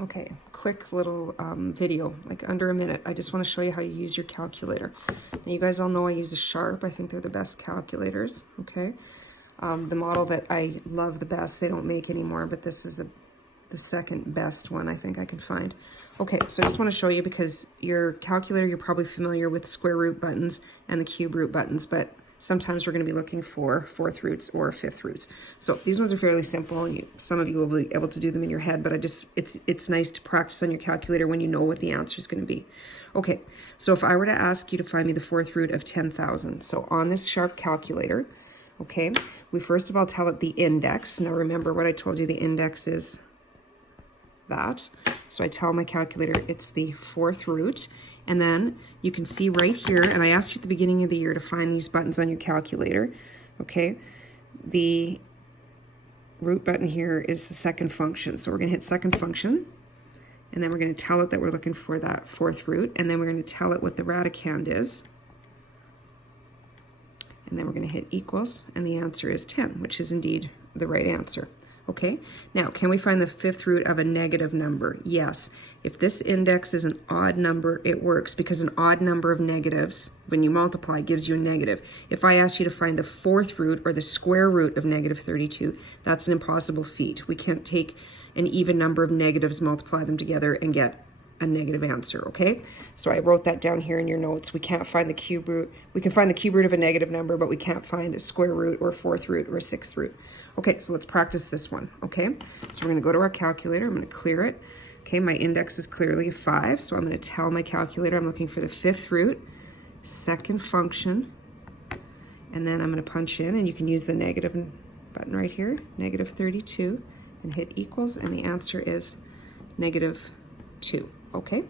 Okay, quick little video, like under a minute. I just want to show you how you use your calculator. Now, you guys all know I use a Sharp. I think they're the best calculators, okay? The model that I love the best, they don't make anymore, but this is the second best one I think I can find. Okay, so I just want to show you because your calculator, you're probably familiar with square root buttons and the cube root buttons, but sometimes we're going to be looking for fourth roots or fifth roots. So these ones are fairly simple, and some of you will be able to do them in your head, but it's nice to practice on your calculator when you know what the answer is going to be. Okay, so if I were to ask you to find me the fourth root of 10,000, so on this Sharp calculator, okay, we first of all tell it the index. Now remember what I told you, the index is that. So I tell my calculator it's the fourth root. And then you can see right here, and I asked you at the beginning of the year to find these buttons on your calculator, okay? The root button here is the second function. So we're gonna hit second function, and then we're gonna tell it that we're looking for that fourth root, and then we're gonna tell it what the radicand is. And then we're gonna hit equals, and the answer is 10, which is indeed the right answer. Okay, now can we find the fifth root of a negative number? Yes. If this index is an odd number, it works because an odd number of negatives, when you multiply, gives you a negative. If I ask you to find the fourth root or the square root of negative 32, that's an impossible feat. We can't take an even number of negatives, multiply them together, and get a negative answer, okay? So I wrote that down here in your notes. We can't find the cube root. We can find the cube root of a negative number, but we can't find a square root or fourth root or a sixth root. Okay, so let's practice this one, okay? So we're gonna go to our calculator. I'm gonna clear it. Okay, my index is clearly 5, so I'm gonna tell my calculator I'm looking for the fifth root, second function, and then I'm gonna punch in, and you can use the negative button right here, negative 32, and hit equals, and the answer is negative 2, okay?